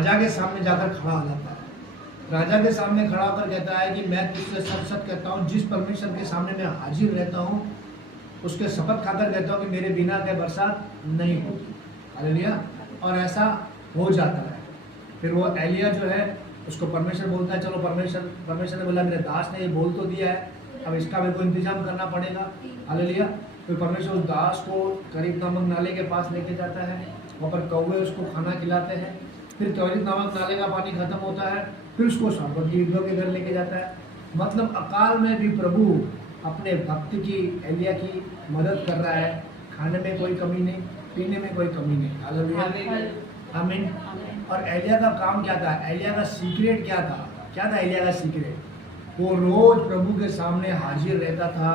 राजा के सामने जाकर खड़ा हो जाता है। राजा के सामने खड़ा होकर कहता है कि मैं तुझसे सच सच कहता हूँ, जिस परमेश्वर के सामने मैं हाजिर रहता हूँ उसके शपथ खाकर कहता हूँ कि मेरे बिना के बरसात नहीं होगी। हालेलुया। और ऐसा हो जाता है। फिर वो एलिया जो है उसको परमेश्वर बोलता है, चलो परमेश्वर ने बोला मेरे दास ने ये बोल तो दिया है, अब इसका मेरे को इंतजाम करना पड़ेगा। हालेलुया। फिर परमेश्वर उस दास को करीब नामक नाले के पास लेके जाता है, वहाँ पर कौवे उसको खाना खिलाते हैं। फिर त्वरित नामक नाले का पानी खत्म होता है, फिर उसको स्वर्गदूतों के घर लेके जाता है। मतलब अकाल में भी प्रभु अपने भक्त की एलिया की मदद कर रहा है। खाने में कोई कमी नहीं, पीने में कोई कमी नहीं। हालेलुया। आमीन। और एलिया का काम क्या था? एलिया का सीक्रेट क्या था? क्या था एलिया का सीक्रेट? वो रोज प्रभु के सामने हाजिर रहता था,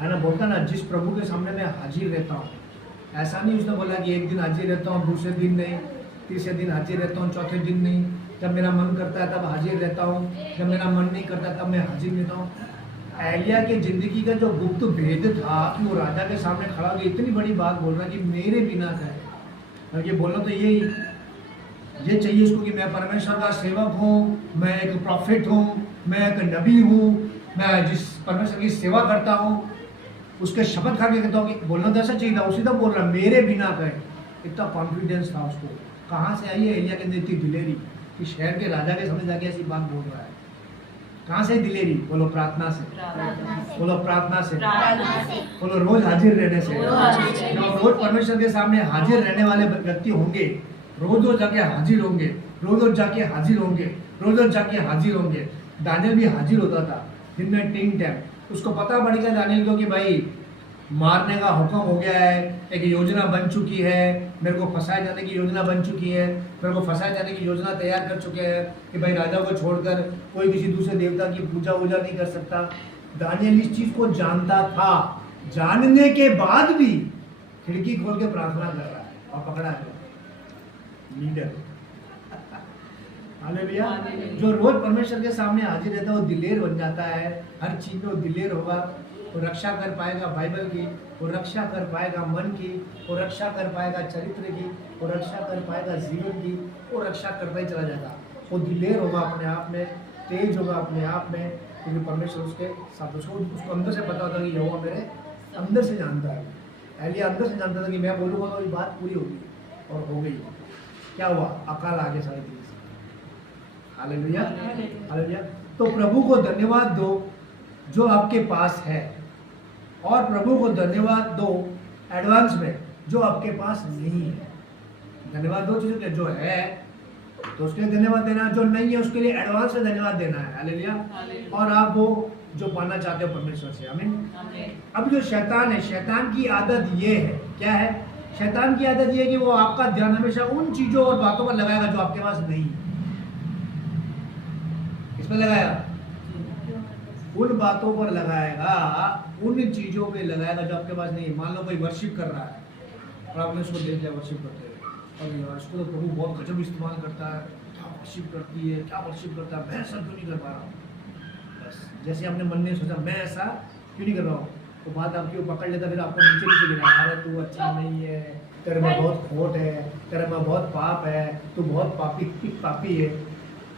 है ना। बोलता ना, जिस प्रभु के सामने मैं हाजिर रहता हूँ। ऐसा नहीं उसने बोला कि एक दिन हाजिर रहता हूँ, दूसरे दिन नहीं, तीसरे दिन हाजिर रहता हूँ, चौथे दिन नहीं। जब मेरा मन करता है तब हाजिर रहता हूँ, जब मेरा मन नहीं करता तब मैं हाजिर रहता हूँ। एलिया की जिंदगी का जो गुप्त भेद था कि वो राजा के सामने खड़ा होकर इतनी बड़ी बात बोल रहा कि मेरे बिना का है। और ये बोलना तो ये चाहिए उसको कि मैं परमेश्वर का सेवक हूँ, मैं एक प्रॉफिट हूँ, मैं एक नबी हूँ, मैं जिस परमेश्वर की सेवा करता हूँ उसके शपथ खा के कहता हूँ कि बोलना तो ऐसा चाहिए था। उसी तो बोल रहा मेरे बिना का है। इतना कॉन्फिडेंस था उसको। कहाँ से आई है एलिया के अंदर इतनी दिलेरी कि शहर के राजा के सामने जाके ऐसी बात बोल रहा है? कहाँ से दिलेरी? बोलो प्रार्थना से। बोलो प्रार्थना से। बोलो रोज हाजिर रहने से। जब रोज परमेश्वर के सामने हाजिर रहने वाले व्यक्ति होंगे, रोज रोज जाके हाजिर होंगे, रोज रोज जाके हाजिर होंगे, रोज रोज जाके हाजिर होंगे। दानियल भी हाजिर होता था दिन में 3 टाइम। उसको पता पड़ गया दानियल को कि भाई मारने का हुक्म हो गया है, एक योजना बन चुकी है, मेरे को फंसाए जाने की योजना बन चुकी है, मेरे को फंसाए जाने की योजना तैयार कर चुके हैं कि भाई राजा को छोड़कर कोई किसी दूसरे देवता की पूजा वूजा नहीं कर सकता। दानियल इस चीज को जानता था, जानने के बाद भी खिड़की खोल के प्रार्थना कर रहा है और पकड़ा है लीडर। हालेलुया। जो रोज परमेश्वर के सामने हाजिर रहता है वो दिलेर बन जाता है। हर चीज में वो दिलेर होगा। वो रक्षा कर पाएगा बाइबल की, वो रक्षा कर पाएगा मन की, वो रक्षा कर पाएगा चरित्र की, वो रक्षा कर पाएगा जीवन की, वो रक्षा करता ही चला जाएगा। वो दिलेर होगा अपने आप में, तेज होगा अपने आप में, क्योंकि परमेश्वर उसके साथ उसको अंदर से पता होता है कि यहोवा मेरे अंदर से जानता है। एलिया अंदर से जानता था कि मैं बोलूँगा तो ये बात पूरी होगी, और हो गई। क्या हुआ? अकाल आगे 3.5 साल। हालेलुया। हालेलुया। तो प्रभु को धन्यवाद दो जो आपके पास है, और प्रभु को धन्यवाद दो एडवांस में जो आपके पास नहीं है। धन्यवाद दो चीजों के, जो है तो उसके लिए धन्यवाद देना, जो नहीं है उसके लिए एडवांस में धन्यवाद देना है। हालेलुया। और आप वो जो पाना चाहते हो परमेश्वर से। आमीन। अब जो शैतान है, शैतान की आदत ये है, क्या है? शैतान की आदत ये है कि वो आपका ध्यान हमेशा उन चीजों और बातों पर लगाएगा जो आपके पास नहीं है। इसमें लगाया उन बातों पर लगाएगा, उन चीजों पे लगाएगा जो आपके पास नहीं है। मान लो कोई वर्शिप कर रहा है और आपने उसको देख लिया वर्शिप करते हुए, और यार इसको तो प्रभु बहुत गजब इस्तेमाल करता है, क्या वर्शिप करती है, क्या वर्शिप करता है, मैं ऐसा क्यों नहीं कर पा रहा हूँ। बस जैसे आपने मन में सोचा मैं ऐसा क्यों नहीं कर रहा हूँ, तो बात आपकी वो पकड़ लेता, फिर आपको नीचे नीचे गिरा, अरे तू अच्छा नहीं है, तेरे में बहुत खोट है, तेरे में बहुत पाप है, तू बहुत पापी है,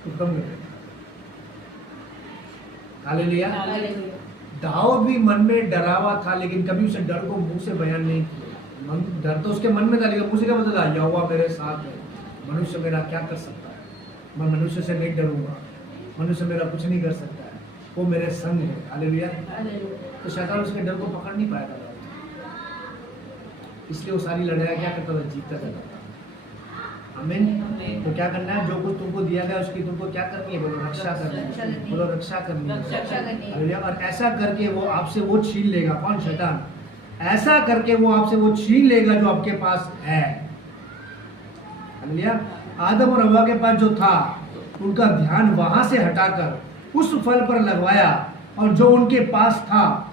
तू कम कर। हालेलुया। दाऊद भी मन में डरावा था, लेकिन कभी उसे डर को मुंह से बयान नहीं किया। डर तो उसके मन में था, लेकिन मुंह से क्या बता? यहोवा मेरे साथ है, मनुष्य मेरा क्या कर सकता है, मैं मनुष्य से नहीं डरूंगा, मनुष्य मेरा कुछ नहीं कर सकता है, वो मेरे संग है। हालेलुया। तो शैतान उसके डर को पकड़ नहीं पाया था, इसलिए वो सारी लड़ाई क्या करता था? जीतता था। आमीन। तो क्या करना है? जो कुछ तुमको दिया गया उसकी तुमको क्या करनी है? बोलो रक्षा करनी है। बोलो रक्षा करनी है। और ऐसा करके वो आपसे वो छीन लेगा। कौन? शैतान। ऐसा करके वो आपसे वो छीन लेगा जो आपके पास है। हालेलुया। आदम और हव्वा के पास जो था, उनका ध्यान वहां से हटाकर उस फल पर लगवाया, और जो उनके पास था